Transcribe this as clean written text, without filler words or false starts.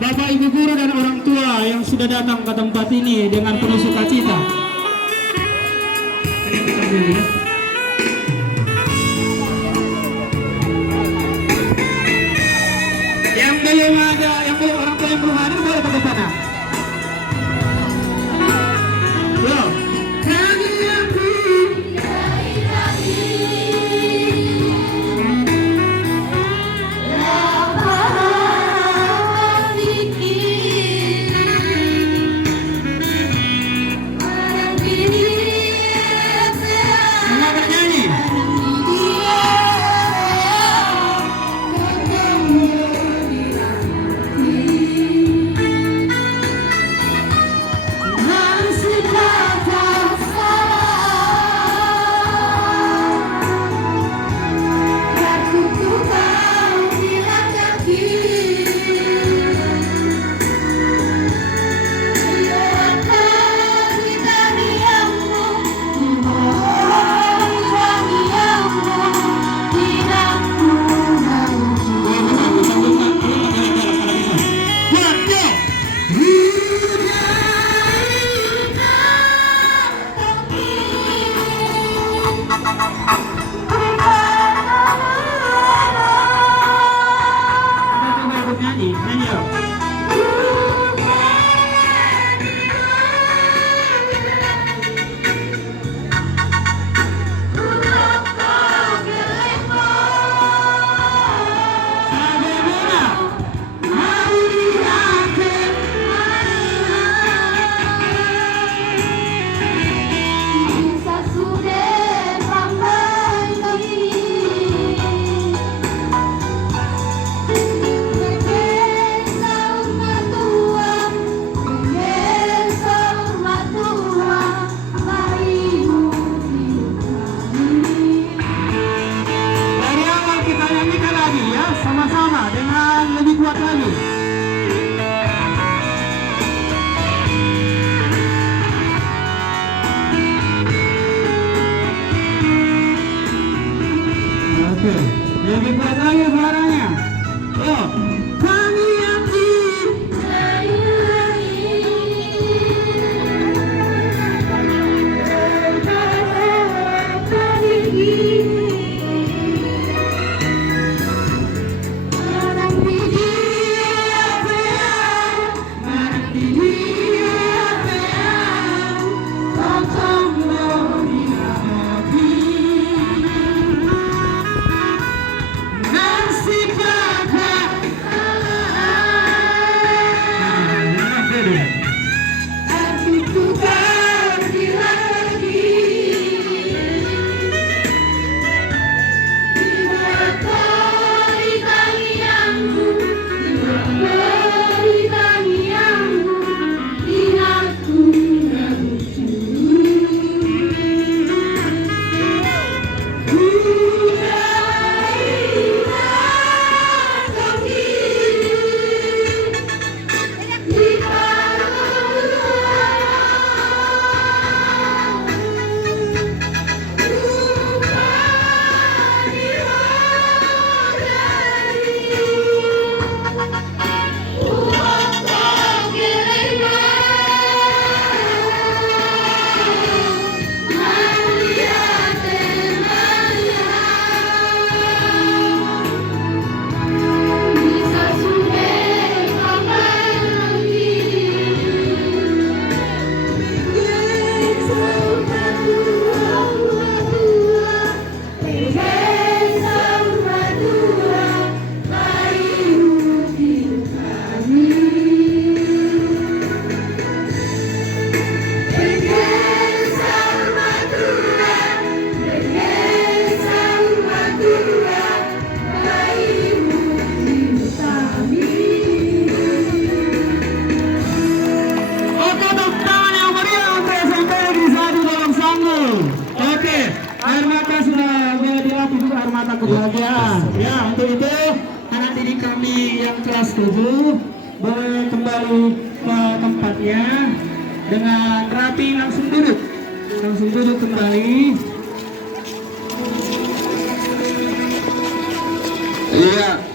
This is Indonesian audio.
Bapak Ibu guru dan orang tua yang sudah datang ke tempat ini dengan penuh sukacita. Yang belum ada, yang belum orang tua yang belum hadir boleh ke depan. Yo. Sama-sama dengan lebih kuat lagi. Oke, lebih kuat lagi suaranya. Yo, kami yakin. Kebahagiaan. Ya, untuk itu anak didik kami yang kelas 7 boleh kembali ke tempatnya dengan rapi, langsung duduk kembali. Iya.